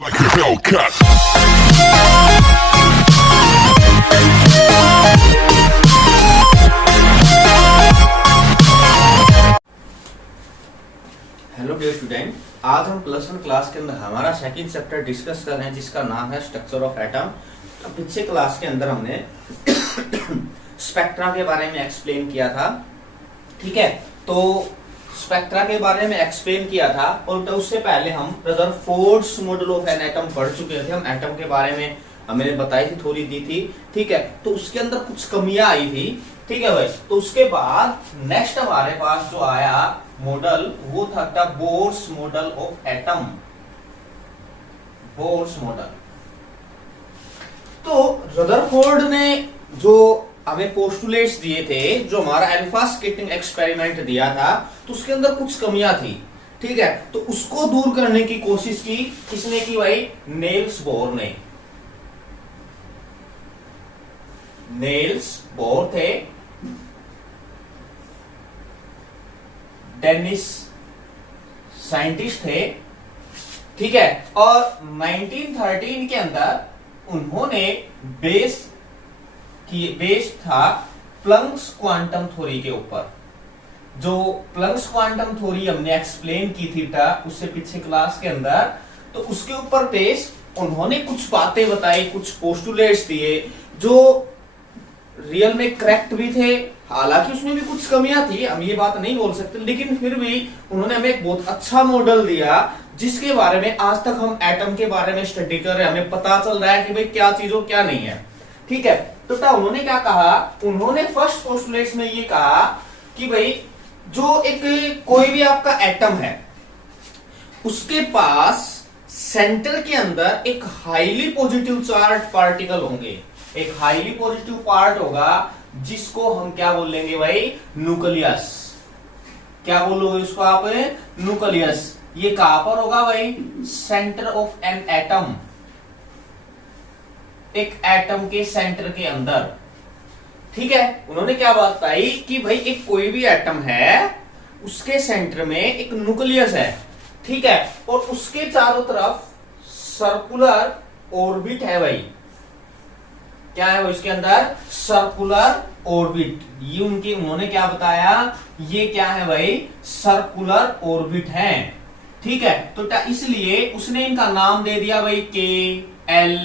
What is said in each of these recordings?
Like a Hellcat. Hello dear student, आज हम plus one class के अंदर हमारा सेकंड चैप्टर डिस्कस कर रहे हैं जिसका नाम है स्ट्रक्चर ऑफ एटम। तो पिछले क्लास के अंदर हमने स्पेक्ट्रा के बारे में एक्सप्लेन किया था। ठीक है, तो स्पेक्ट्रा के बारे में एक्सप्लेन किया था और तो उससे पहले हम Rutherford's model of an atom पढ़ चुके थे। हम एटम के बारे में हमने बताई थी, थोड़ी दी थी। ठीक है, तो उसके अंदर कुछ कमियां आई थी। ठीक है भाई, तो उसके बाद नेक्स्ट हमारे पास जो आया मॉडल वो था Bohr's model of atom. Bohr's model, तो रदरफोर्ड ने जो हमें पोस्टुलेट्स दिए थे, जो हमारा अल्फा स्केटिंग एक्सपेरिमेंट दिया था, तो उसके अंदर कुछ कमियां थी। ठीक है, तो उसको दूर करने की कोशिश की किसने की भाई? नेल्स बोर ने। नेल्स बोर थे, डेनिस साइंटिस्ट थे। ठीक है, और 1913 के अंदर उन्होंने बेस था प्लंक्स क्वांटम थ्योरी के ऊपर। जो प्लंक्स क्वांटम थ्योरी हमने एक्सप्लेन की थी उससे पीछे क्लास के अंदर, तो उसके ऊपर बेस उन्होंने कुछ बातें बताई, कुछ पोस्टुलेट्स दिए जो रियल में करेक्ट भी थे। हालांकि उसमें भी कुछ कमियां थी, हम ये बात नहीं बोल सकते, लेकिन फिर भी उन्होंने हमें एक बहुत अच्छा मॉडल दिया जिसके बारे में आज तक हम एटम के बारे में स्टडी कर रहे हैं। हमें पता चल रहा है कि भाई क्या चीज और क्या नहीं है। ठीक है, तो उन्होंने क्या कहा? उन्होंने फर्स्ट पोस्टुलेट्स में ये कहा कि भाई जो एक कोई भी आपका एटम है उसके पास सेंटर के अंदर एक हाईली पॉजिटिव चार्ज पार्टिकल होंगे। एक हाईली पॉजिटिव पार्ट होगा जिसको हम क्या बोलेंगे भाई? न्यूक्लियस। क्या बोलोगे उसको आप? न्यूक्लियस। ये कहां पर होगा भाई? Centre of an atom. एक एटम के सेंटर के अंदर। ठीक है, उन्होंने क्या बात बताई कि भाई एक कोई भी एटम है उसके सेंटर में एक न्यूक्लियस है। ठीक है, और उसके चारों तरफ सर्कुलर ऑर्बिट है भाई। क्या है वो? इसके अंदर सर्कुलर ऑर्बिट। ये उन्होंने क्या बताया? ये क्या है भाई? सर्कुलर ऑर्बिट है। ठीक है, तो इसलिए उसने इनका नाम दे दिया भाई के एल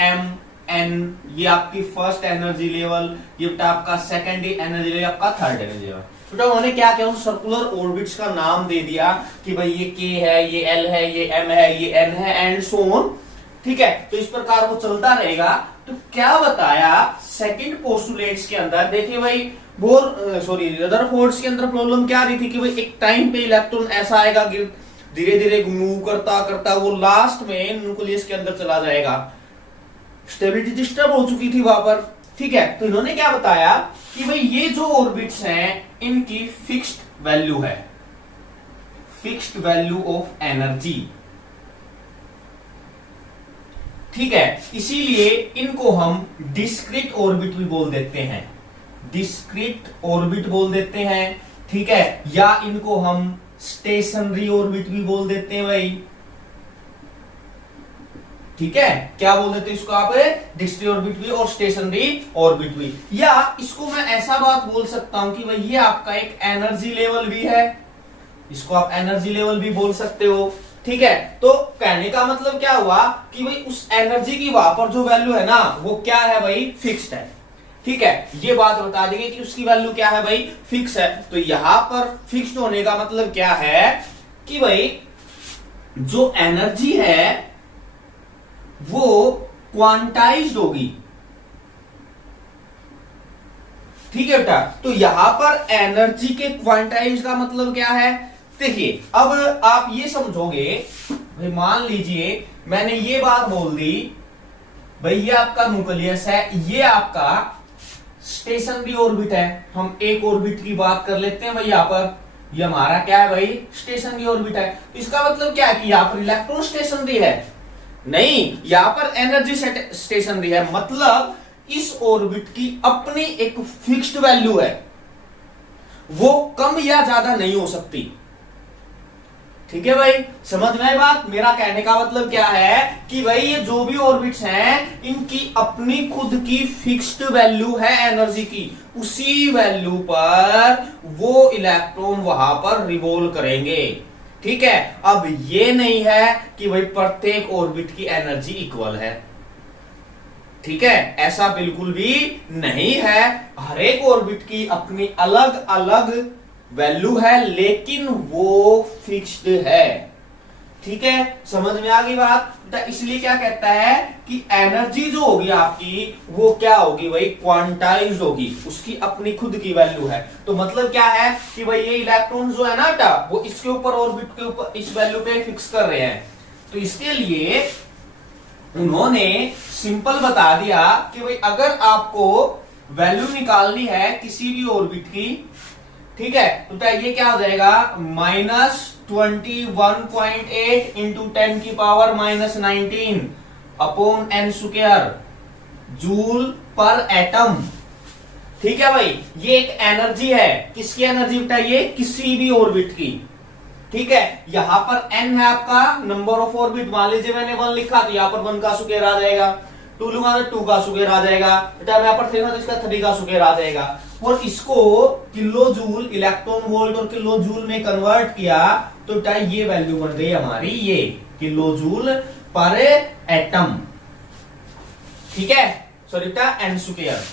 एम एन। ये आपकी फर्स्ट एनर्जी लेवल, ये आपका सेकेंड एनर्जी लेवल, आपका थर्ड एनर्जी लेवल। तो उन्होंने क्या किया? उन सर्कुलर ऑर्बिट्स का नाम दे दिया कि भाई ये के है, ये एल है, ये एम है, ये एन है, एंड सो ऑन। ठीक है, तो इस प्रकार वो चलता रहेगा। तो क्या बताया सेकंड पोस्टुलेट्स के अंदर? देखिए भाई, रदरफोर्ड्स के अंदर प्रॉब्लम क्या रही थी कि भाई एक टाइम पे इलेक्ट्रॉन ऐसा आएगा कि धीरे धीरे मूव करता करता वो लास्ट में न्यूक्लियस के अंदर चला जाएगा। स्टेबिलिटी डिस्टर्ब हो चुकी थी वहां पर। ठीक है, तो इन्होंने क्या बताया कि भाई ये जो ऑर्बिट्स हैं इनकी फिक्स्ड वैल्यू है, फिक्स्ड वैल्यू ऑफ एनर्जी। ठीक है, इसीलिए इनको हम डिस्क्रीट ऑर्बिट भी बोल देते हैं। डिस्क्रीट ऑर्बिट बोल देते हैं। ठीक है, या इनको हम स्टेशनरी ऑर्बिट भी बोल देते हैं भाई। ठीक है, क्या बोल देते हैं इसको आप? डिस्क्रीट ऑर्बिट भी और स्टेशनरी ऑर्बिट भी। या इसको मैं ऐसा बात बोल सकता हूं कि भाई ये आपका एक एनर्जी लेवल भी है, इसको आप एनर्जी लेवल भी बोल सकते हो। ठीक है, तो कहने का मतलब क्या हुआ कि भाई उस एनर्जी की वहां पर जो वैल्यू है ना वो क्या है भाई? फिक्स्ड है। ठीक है, ये बात बता देंगे कि उसकी वैल्यू क्या है भाई? फिक्स है। तो यहां पर फिक्स्ड होने का मतलब क्या है कि भाई जो एनर्जी है वो क्वांटाइज्ड होगी। ठीक है बेटा, तो यहां पर एनर्जी के क्वांटाइज का मतलब क्या है? देखिए, अब आप ये समझोगे भाई, मान लीजिए मैंने ये बात बोल दी भाई ये आपका न्यूक्लियस है, ये आपका स्टेशनरी ऑर्बिट है। हम एक ऑर्बिट की बात कर लेते हैं भाई, यहां पर ये हमारा क्या है भाई? स्टेशनरी ऑर्बिट है। तो इसका मतलब क्या है कि यहां पर इलेक्ट्रॉन स्टेशनरी है? नहीं, यहां पर एनर्जी स्टेशनरी है। मतलब इस ऑर्बिट की अपनी एक फिक्स्ड वैल्यू है, वो कम या ज्यादा नहीं हो सकती। ठीक है भाई, समझ में आई बात। मेरा कहने का मतलब क्या है कि भाई ये जो भी ऑर्बिट्स हैं इनकी अपनी खुद की फिक्स्ड वैल्यू है एनर्जी की, उसी वैल्यू पर वो इलेक्ट्रॉन वहां पर रिवॉल्व करेंगे। ठीक है, अब ये नहीं है कि भाई प्रत्येक ऑर्बिट की एनर्जी इक्वल है। ठीक है, ऐसा बिल्कुल भी नहीं है, हर एक ऑर्बिट की अपनी अलग अलग वैल्यू है, लेकिन वो फिक्स्ड है। ठीक है, समझ में आ गई बात। तो इसलिए क्या कहता है कि एनर्जी जो होगी आपकी वो क्या होगी भाई, क्वांटाइज्ड होगी, उसकी अपनी खुद की वैल्यू है। तो मतलब क्या है कि भाई ये इलेक्ट्रॉन जो है ना बेटा, वो इसके ऊपर ऑर्बिट के ऊपर इस वैल्यू पे फिक्स कर रहे हैं। तो इसके लिए उन्होंने सिंपल बता दिया कि भाई अगर आपको वैल्यू निकालनी है किसी भी ऑर्बिट की, ठीक है, तो ये क्या हो जाएगा, -21.8 इंटू 10 की power -19 upon n square joule पर एटम। ठीक है भाई, ये एक एनर्जी है, किसकी एनर्जी बेटा, ये किसी भी ऑर्बिट की। ठीक है, यहां पर n है आपका नंबर ऑफ ऑर्बिट, मान लीजिए मैंने 1 लिखा तो यहां पर 1 का स्क्वायर आ जाएगा, 2 लूंगा तो 2 का स्क्वायर आ जाएगा, बेटा मैं यहां पर 3 तो इसका 3 का स्क्वायर आ जाएगा। और इसको किलो जूल, इलेक्ट्रॉन वोल्ट और किलो जूल में कन्वर्ट किया तो बेटा ये वैल्यू बन गई हमारी ये किलो जूल पर एटम। ठीक है, सॉरी बेटा n स्क्वायर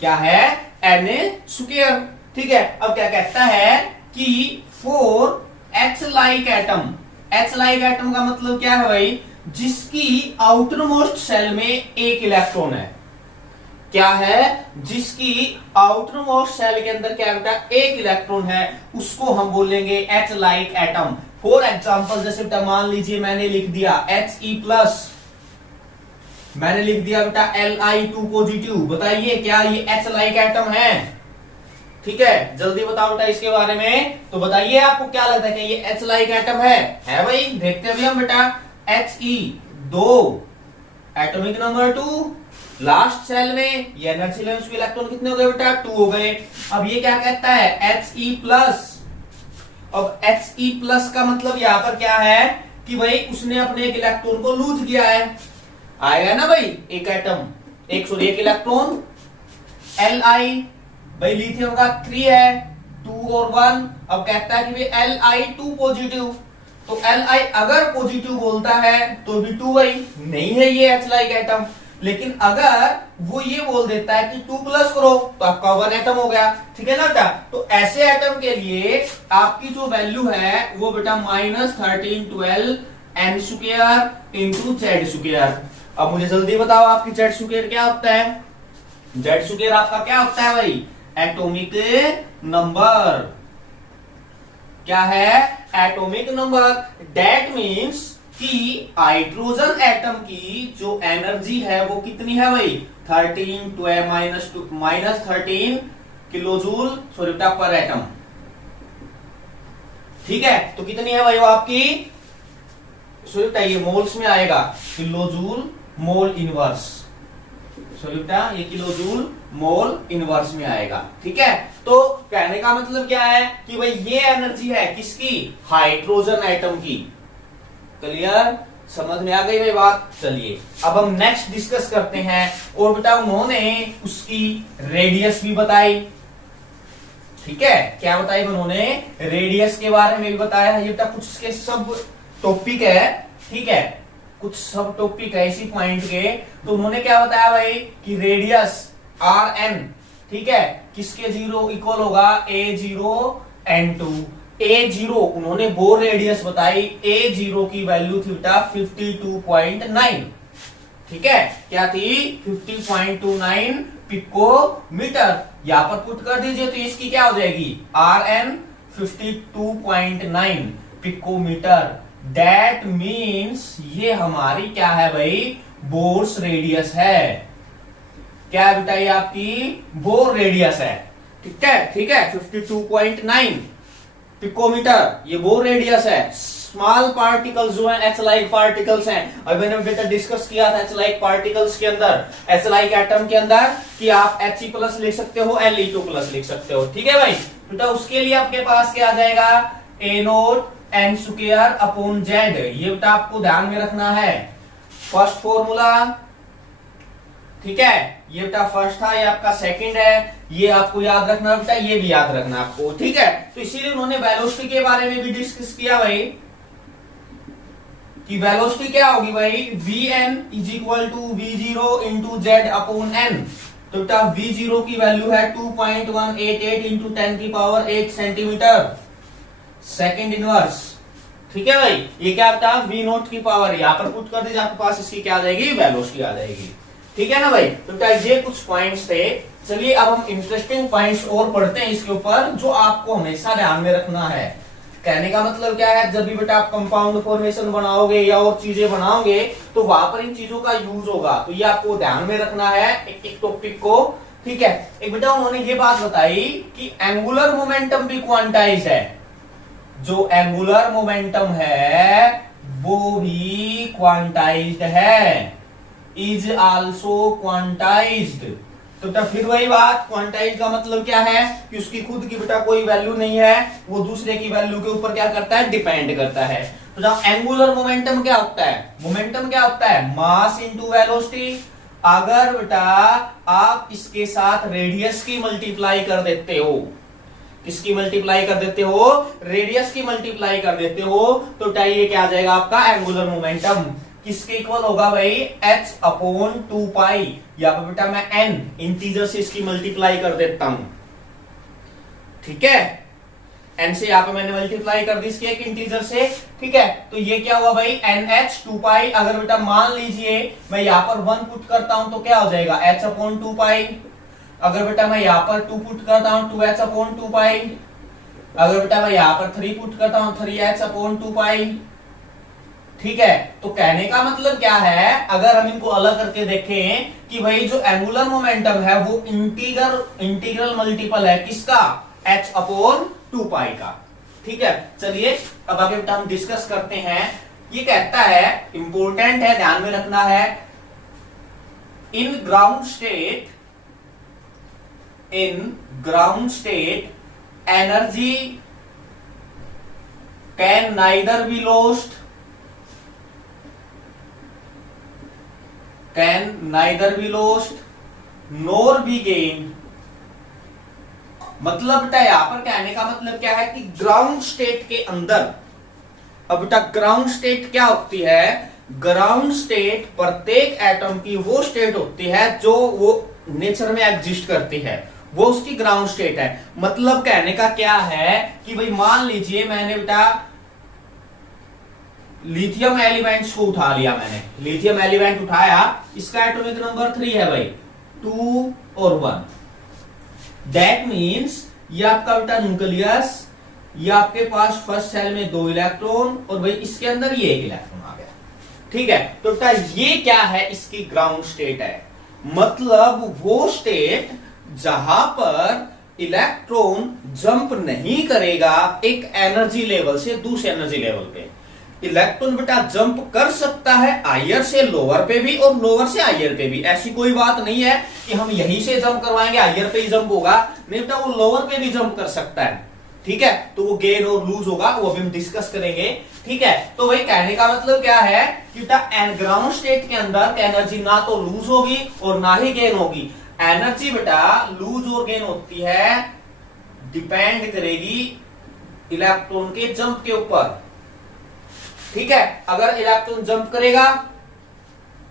क्या है, n स्क्वायर। ठीक है, अब क्या कहता है कि for H like atom, H like atom का मतलब क्या है भाई, जिसकी आउटर मोस्ट सेल में एक इलेक्ट्रॉन है। क्या है, जिसकी आउटर मोस्ट सेल के अंदर क्या बेटा, एक इलेक्ट्रॉन है, उसको हम बोलेंगे H like atom. For example जैसे बेटा मान लीजिए मैंने लिख दिया He+, मैंने लिख दिया बेटा Li2 पॉजिटिव। बताइए क्या ये H लाइक एटम है? ठीक है, जल्दी बताओ बेटा इसके बारे में। तो बताइए आपको क्या लगता है कि ये H लाइक एटम है भाई? देखते हैं हम बेटा, He 2 atomic number 2 last cell में, ये एनर्जी लेवल के इलेक्ट्रॉन कितने हो गए बेटा, 2 हो गए। अब ये क्या कहता है, He+। अब He+ का मतलब यहां पर क्या है कि भाई उसने अपने एक इलेक्ट्रॉन को लूज किया है, आएगा ना भाई, एक एटम, एक इलेक्ट्रॉन। Li भाई लिथियम का 3 है, 2 और 1। अब कहता है कि भाई Li2 पॉजिटिव, तो Li अगर पॉजिटिव बोलता है तो भी 2 भाई नहीं है ये H लाइक एटम। लेकिन अगर वो ये बोल देता है कि 2+ करो तो आपका 1 एटम हो गया। ठीक है ना बेटा, तो ऐसे एटम के लिए आपकी जो वैल्यू है वो बेटा -1312 n square into Z square. अब मुझे जल्दी बताओ आपकी जेड स्क्वायर क्या होता है? जेड स्क्वायर आपका क्या होता है भाई, एटॉमिक नंबर। क्या है, एटॉमिक नंबर। दैट मीन्स कि हाइड्रोजन एटम की जो एनर्जी है वो कितनी है भाई, 13 किलो जूल सॉरी बेटा पर एटम। ठीक है, तो कितनी है भाई वो आपकी, सॉरी बेटा ये मोल्स में आएगा, kilo joule mole inverse, sorry बेटा ये किलो जूल मोल इनवर्स में आएगा। ठीक है, तो कहने का मतलब क्या है कि भाई ये एनर्जी है किसकी, हाइड्रोजन एटम की। क्लियर, समझ में आ गई भाई बात। चलिए अब हम नेक्स्ट डिस्कस करते हैं। और बेटा उन्होंने उसकी रेडियस भी बताई। ठीक है, क्या बताई उन्होंने, रेडियस के बारे में भी बताया। ये बेटा कुछ इसके सब टॉपिक है, ठीक है, कुछ सब टॉपिक है इसी पॉइंट के। तो उन्होंने क्या बताया भाई कि रेडियस Rn, ठीक है, किसके 0 इक्वल होगा, A0N2। A0 उन्होंने बोर रेडियस बताई, A0 की वैल्यू थी बेटा 52.9। ठीक है, क्या थी, 50.29 पिकोमीटर। यहां पर पुट कर दीजिए तो इसकी क्या हो जाएगी, Rn 52.9 पिकोमीटर। दैट मीन्स ये हमारी क्या है भाई, बोर्स रेडियस है। क्या है बेटा, ये आपकी बोर रेडियस है। ठीक है, ठीक है, 52.9 पिकोमीटर ये बोर रेडियस है। स्मॉल पार्टिकल्स जो है H लाइक पार्टिकल्स हैं। अभी मैंने बेटा डिस्कस किया था H लाइक पार्टिकल्स के अंदर, H लाइक एटम के अंदर, कि आप He+ लिख सकते हो, Le2+ लिख सकते हो। ठीक है भाई, बेटा उसके लिए आपके पास क्या आ जाएगा, a naught n square upon z, ये बेटा आपको ध्यान में रखना है फर्स्ट फॉर्मूला। ठीक है, ये बेटा फर्स्ट था, ये आपका सेकंड है, ये आपको याद रखना बेटा, ये भी याद रखना आपको। ठीक है, तो इसीलिए उन्होंने वेलोसिटी के बारे में भी डिस्कस किया भाई कि वेलोसिटी क्या होगी भाई, V N is equal to V zero into Z upon N. तो बेटा वी जीरो की वैल्यू है 2.188 इंटू 10 की पावर 8 सेंटीमीटर सेकेंड इनवर्स। ठीक है भाई, ये क्या बेटा वी नोट की पावर यहां पर पुट कर दीजिए, आपके पास इसकी क्या आ जाएगी, वेलोसिटी आ जाएगी। ठीक है ना भाई, तो बेटा ये कुछ पॉइंट्स थे। चलिए अब हम इंटरेस्टिंग पॉइंट्स और पढ़ते हैं इसके ऊपर, जो आपको हमेशा ध्यान में रखना है। कहने का मतलब क्या है, जब भी बेटा आप कंपाउंड फॉर्मेशन बनाओगे या और चीजें बनाओगे तो वहां पर इन चीजों का यूज होगा, तो ये आपको ध्यान में रखना है एक एक टॉपिक को। ठीक है, एक बेटा उन्होंने ये बात बताई कि एंगुलर मोमेंटम भी क्वांटाइज है, जो एंगुलर मोमेंटम है वो भी क्वांटाइज्ड है, इज आल्सो क्वांटाइज्ड। तो बेटा फिर वही बात, क्वांटाइज का मतलब क्या है कि उसकी खुद की बेटा कोई वैल्यू नहीं है, वो दूसरे की वैल्यू के ऊपर क्या करता है, डिपेंड करता है। तो जब एंगुलर मोमेंटम क्या होता है, मोमेंटम क्या होता है, मास इनटू वेलोसिटी। अगर बेटा आप इसके साथ रेडियस की मल्टीप्लाई कर देते हो, किसकी मल्टीप्लाई कर देते हो, रेडियस की मल्टीप्लाई कर देते हो, तो बेटा ये क्या आ जाएगा आपका एंगुलर मोमेंटम। किसके इक्वल होगा भाई, h अपॉन 2 पाई, या पर बेटा मैं n इंटीजर से इसकी मल्टीप्लाई कर देता हूं। ठीक है, n से यहां पे मैंने मल्टीप्लाई कर दी इसके एक इंटीजर से। ठीक है, तो ये क्या हुआ भाई, nh 2 पाई। अगर बेटा मान लीजिए मैं यहां पर 1 पुट करता हूं तो क्या हो जाएगा, h अपॉन 2 पाई। अगर बेटा मैं यहां पर 2 पुट करता हूं 2h अपॉन 2 पाई। अगर बेटा मैं यहां पर 3 पुट करता हूं 3h अपॉन 2 पाई। ठीक है, तो कहने का मतलब क्या है, अगर हम इनको अलग करके देखें कि भाई जो एंगुलर मोमेंटम है वो इंटीग्रल मल्टीपल है किसका, h अपॉन 2 पाई का। ठीक है, चलिए अब आगे बेटा हम डिस्कस करते हैं। ये कहता है, इंपॉर्टेंट है, ध्यान में रखना है, in ground state energy can neither be lost nor be gained। मतलब बेटा यहां पर कहने का मतलब क्या है कि ग्राउंड स्टेट के अंदर, अब बेटा ग्राउंड स्टेट क्या होती है, ग्राउंड स्टेट प्रत्येक एटम की वो स्टेट होती है जो वो नेचर में एग्जिस्ट करती है, वो उसकी ग्राउंड स्टेट है। मतलब कहने का क्या है कि भाई मान लीजिए मैंने बेटा लिथियम एलिमेंट्स को उठा लिया, मैंने लिथियम एलिमेंट उठाया, इसका एटॉमिक नंबर 3 है भाई, 2 और 1। दैट मीन्स ये आपका बेटा न्यूक्लियस, ये आपके पास फर्स्ट सेल में 2 इलेक्ट्रॉन और भाई इसके अंदर ये 1 इलेक्ट्रॉन आ गया। ठीक है, तो बेटा ये क्या है, इसकी ग्राउंड स्टेट है। मतलब वो स्टेट जहां पर इलेक्ट्रॉन जंप नहीं करेगा एक एनर्जी लेवल से दूसरे एनर्जी लेवल पे। इलेक्ट्रॉन बेटा जंप कर सकता है हायर से लोअर पे भी और लोअर से हायर पे भी, ऐसी कोई बात नहीं है कि हम यहीं से जंप करवाएंगे हायर पे ही जंप होगा, नहीं बेटा वो लोअर पे भी जंप कर सकता है। ठीक है, तो वो गेन और लूज होगा, वो अभी हम डिस्कस करेंगे। ठीक है, तो भाई कहने का मतलब क्या है कि बेटा ग्राउंड स्टेट के अंदर एनर्जी ना तो लूज होगी और ना ही गेन होगी। एनर्जी बेटा लूज और गेन होती है, डिपेंड करेगी इलेक्ट्रॉन के जंप के ऊपर। ठीक है, अगर इलेक्ट्रॉन जंप करेगा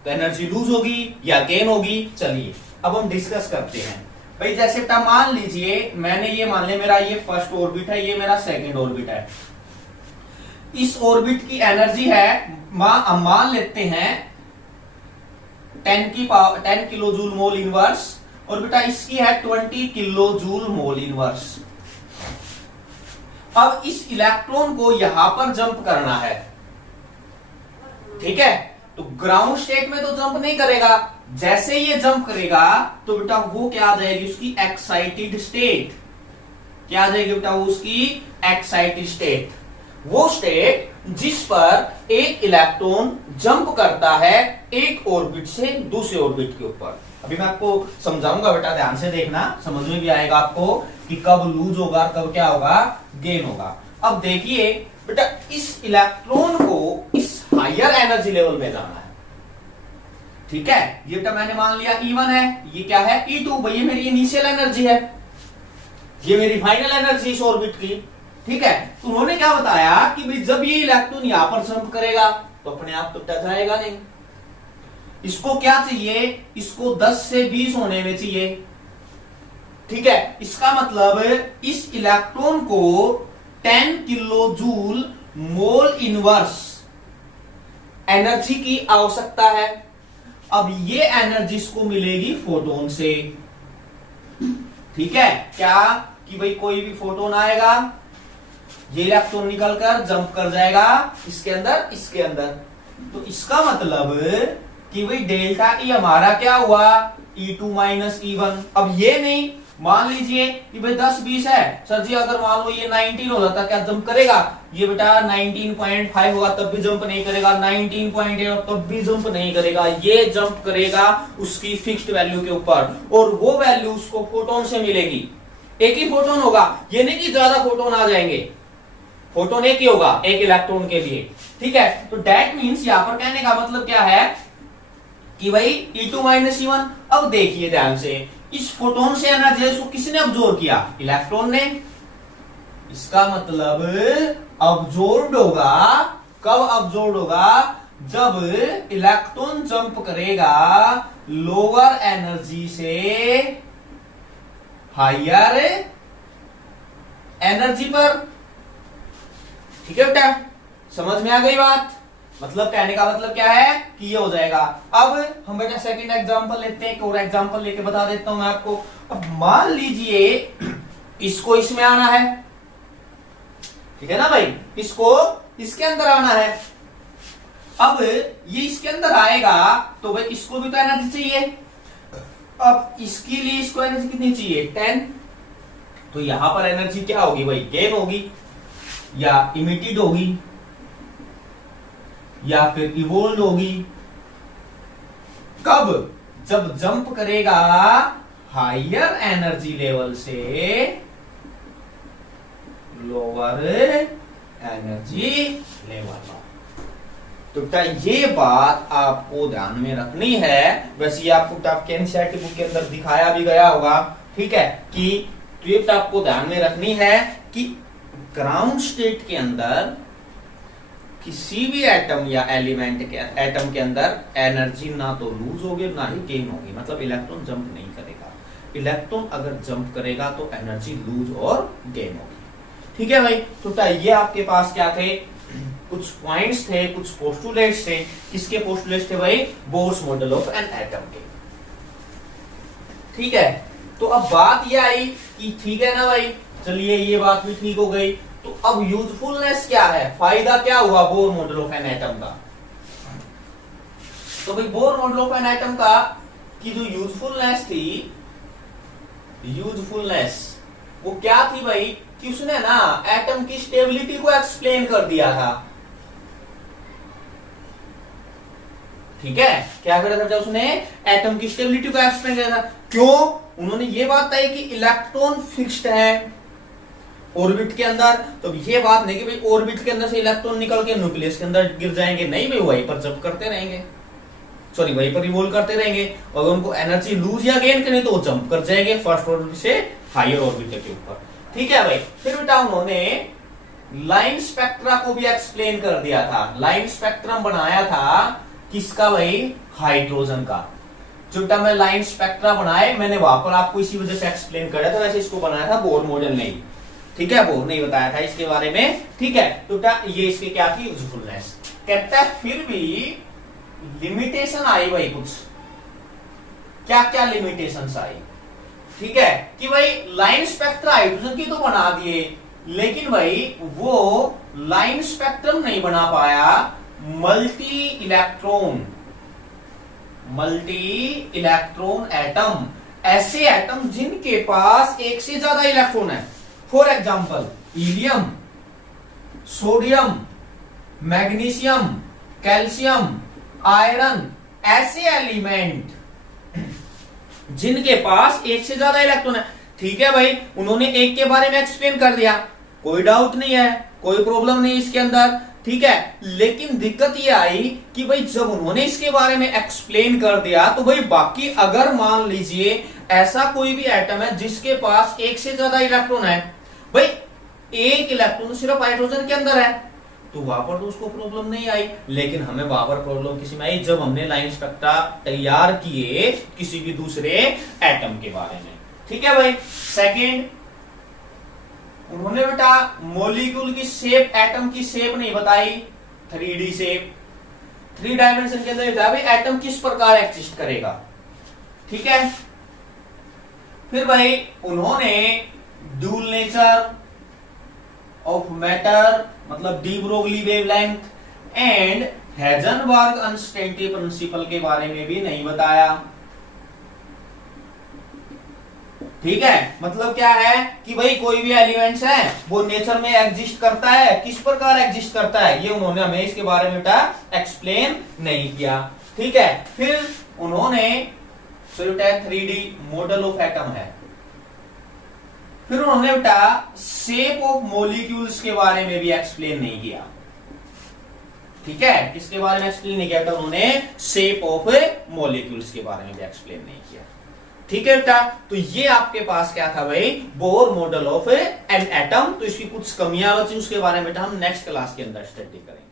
तो एनर्जी लूज होगी या गेन होगी। चलिए अब हम डिस्कस करते हैं भाई। जैसे बेटा मान लीजिए मैंने ये मान लिया मेरा ये फर्स्ट ऑर्बिट है, ये मेरा सेकंड ऑर्बिट है। इस ऑर्बिट की एनर्जी है मान लेते हैं 10 किलो जूल मोल इनवर्स, और बेटा इसकी है 20 किलो जूल मोल इनवर्स। अब इस इलेक्ट्रॉन को यहां पर जंप करना है। ठीक है, तो ग्राउंड स्टेट में तो जंप नहीं करेगा, जैसे ये जंप करेगा तो बेटा वो क्या आ जाएगी, उसकी एक्साइटेड स्टेट। क्या आ जाएगी बेटा, वो उसकी एक्साइटेड स्टेट, वो स्टेट जिस पर एक इलेक्ट्रॉन जंप करता है एक ऑर्बिट से दूसरे ऑर्बिट के ऊपर। अभी मैं आपको समझाऊंगा बेटा, ध्यान से देखना, समझ में भी आएगा आपको कि कब लूज होगा और कब क्या होगा, गेन होगा। अब देखिए बेटा, इस इलेक्ट्रॉन को इस हायर एनर्जी लेवल में जाना है, ठीक है। ये बेटा मैंने मान लिया E1 है, ये क्या है E2, भाई ये मेरी इनिशियल एनर्जी है, ये मेरी फाइनल एनर्जी इस ऑर्बिट की, ठीक है। तो उन्होंने क्या बताया कि भाई जब ये इलेक्ट्रॉन यहां पर जंप करेगा तो अपने आप तो टच आएगा नहीं, इसको क्या चाहिए, इसको 10 से 20 होने में चाहिए, ठीक है। इसका मतलब इस इलेक्ट्रॉन को 10 kilo joule mole inverse energy की आवश्यकता है। अब ये एनर्जी इसको मिलेगी फोटोन से, ठीक है। क्या कि भाई कोई भी फोटोन आएगा, ये इलेक्ट्रॉन निकलकर जंप कर जाएगा इसके अंदर, इसके अंदर, तो इसका मतलब कि भाई डेल्टा ई हमारा क्या हुआ, E2 माइनस E1। अब ये नहीं, मान लीजिए कि भाई 10-20 है, सर जी अगर मान लो ये 19 हो जाता, क्या जंप करेगा, ये बेटा 19.5 होगा तब भी जंप नहीं करेगा, 19.8 तब भी जंप नहीं करेगा, ये जंप करेगा उसकी फिक्स्ड वैल्यू के ऊपर, और वो वैल्यू उसको फोटोन से मिलेगी। एक ही फोटोन होगा, ये नहीं कि ज्यादा फोटोन आ जाएंगे, फोटोन एक ही होगा एक इलेक्ट्रॉन के लिए, ठीक है। तो दैट मीन्स यहां पर कहने का मतलब क्या है कि भाई E2 माइनस E1। अब देखिए ध्यान से, इस फोटोन से एनर्जी उसको किसने अब्जॉर्ब किया, इलेक्ट्रॉन ने। इसका मतलब अब्जॉर्ब होगा, कब अब्जॉर्ब होगा, जब इलेक्ट्रॉन जंप करेगा लोअर एनर्जी से हायर एनर्जी पर, ठीक है बेटा, समझ में आ गई बात। मतलब कहने का मतलब क्या है कि ये हो जाएगा। अब हम बेटा सेकंड एग्जांपल लेते हैं, एक और एग्जांपल लेके बता देता हूं मैं आपको। अब मान लीजिए इसको इसमें आना है, ठीक है ना भाई, इसको इसके अंदर आना है। अब ये इसके अंदर आएगा तो भाई इसको भी तो एनर्जी चाहिए। अब इसके लिए इसको एनर्जी कितनी चाहिए, 10। तो यहां पर एनर्जी क्या होगी भाई, गेन होगी या इमिटेड होगी या फिर इवोल्व होगी। कब, जब जंप करेगा हायर एनर्जी लेवल से लोअर एनर्जी लेवल। तो बेटा ये बात आपको ध्यान में रखनी है। वैसे ये आपको आपके एनसीईआरटी बुक के अंदर दिखाया भी गया होगा, ठीक है, कि तो ये आपको ध्यान में रखनी है कि ग्राउंड स्टेट के अंदर किसी भी एटम या एलिमेंट के एटम के अंदर एनर्जी ना तो लूज होगी ना ही गेन होगी, मतलब इलेक्ट्रॉन जंप नहीं करेगा। इलेक्ट्रॉन अगर जंप करेगा तो एनर्जी लूज और गेन होगी, ठीक है भाई। तो ये आपके पास क्या थे, कुछ पॉइंट्स थे, कुछ पोस्टुलेट्स थे। किसके पोस्टुलेट्स थे भाई, Bohr's model of an atom के, ठीक है। तो अब बात ये आई कि ठीक है ना भाई, चलिए ये बात भी ठीक हो गई। तो अब यूजफुलनेस क्या है, फायदा क्या हुआ Bohr model of an atom का। तो भाई Bohr model of an atom का की जो यूजफुलनेस थी, यूजफुलनेस वो क्या थी भाई, कि उसने ना एटम की स्टेबिलिटी को एक्सप्लेन कर दिया था, ठीक है। क्या कर रहा था उसने, एटम की स्टेबिलिटी को एक्सप्लेन किया था। क्यों, उन्होंने ये बात बताई कि इलेक्ट्रॉन फिक्स्ड है ऑर्बिट के अंदर। तो ये बात नहीं कि भाई ऑर्बिट के अंदर से इलेक्ट्रॉन निकल के न्यूक्लियस के अंदर गिर जाएंगे, नहीं भाई, वहीं पर जंप करते रहेंगे, सॉरी वहीं पर रिवॉल्व करते रहेंगे। अगर उनको एनर्जी लूज या गेन करनी तो वो जंप कर जाएंगे फर्स्ट ऑर्बिट से हायर ऑर्बिट के ऊपर, ठीक है भाई। फिर बेटा उन्होंने लाइन स्पेक्ट्रा को भी एक्सप्लेन कर दिया था। लाइन स्पेक्ट्रम बनाया था किसका भाई, हाइड्रोजन का। जो बेटा मैं लाइन स्पेक्ट्रा बनाए मैंने वहां पर आपको इसी वजह से एक्सप्लेन कराया था, वैसे इसको बनाया था बोर मॉडल ने, ठीक है, बोर नहीं बताया था इसके बारे में, ठीक है। तो ये इसके क्या थी, यूजफुलनेस। कहता है फिर भी लिमिटेशन आई भाई, कुछ क्या क्या लिमिटेशंस आई, ठीक है, कि भाई लाइन स्पेक्ट्रा हाइड्रोजन की तो बना दिए, लेकिन भाई वो लाइन स्पेक्ट्रम नहीं बना पाया मल्टी इलेक्ट्रॉन एटम। ऐसे एटम जिनके पास एक से ज्यादा इलेक्ट्रॉन है, for example helium, sodium, magnesium, calcium, iron, ऐसे एलिमेंट जिनके पास एक से ज्यादा इलेक्ट्रॉन है, ठीक है भाई। उन्होंने एक के बारे में एक्सप्लेन कर दिया, कोई डाउट नहीं है, कोई प्रॉब्लम नहीं इसके अंदर, ठीक है। लेकिन दिक्कत ये आई कि भाई जब उन्होंने इसके बारे में एक्सप्लेन कर दिया तो भाई बाकी अगर मान लीजिए ऐसा कोई भी एटम है जिसके पास एक से ज्यादा इलेक्ट्रॉन है, भाई एक इलेक्ट्रॉन सिर्फ हाइड्रोजन के अंदर है, तो वहां पर तो उसको प्रॉब्लम नहीं आई। लेकिन हमें वहां पर प्रॉब्लम किसी में आई जब हमने लाइन स्ट्रक्चर तैयार किए किसी भी दूसरे एटम के बारे में, ठीक है भाई। सेकंड, उन्होंने बेटा मॉलिक्यूल की शेप, एटम की शेप नहीं बताई, 3D शेप, 3 डायमेंशन के अंदर बताया भाई एटम किस प्रकार एग्जिस्ट करेगा, ठीक है। फिर भाई उन्होंने ड्यूल नेचर ऑफ मैटर मतलब de Broglie wavelength and Heisenberg uncertainty principle के बारे में भी नहीं बताया, ठीक है। मतलब क्या है कि भाई कोई भी एलिमेंट्स है वो नेचर में एग्जिस्ट करता है, किस प्रकार एग्जिस्ट करता है ये उन्होंने हमें इसके बारे में एक्सप्लेन नहीं किया, ठीक है। फिर उन्होंने 3D मॉडल ऑफ एटम है, फिर उन्होंने बेटा शेप ऑफ मॉलिक्यूल्स के बारे में भी एक्सप्लेन नहीं किया, ठीक है। किसके बारे में एक्सप्लेन नहीं किया था उन्होंने, शेप ऑफ मॉलिक्यूल्स के बारे में भी एक्सप्लेन नहीं किया, ठीक है बेटा। तो ये आपके पास क्या था भाई, Bohr model of an atom. तो इसकी कुछ कमियां बची उसके बारे में हम नेक्स्ट क्लास के अंदर स्टडी करेंगे।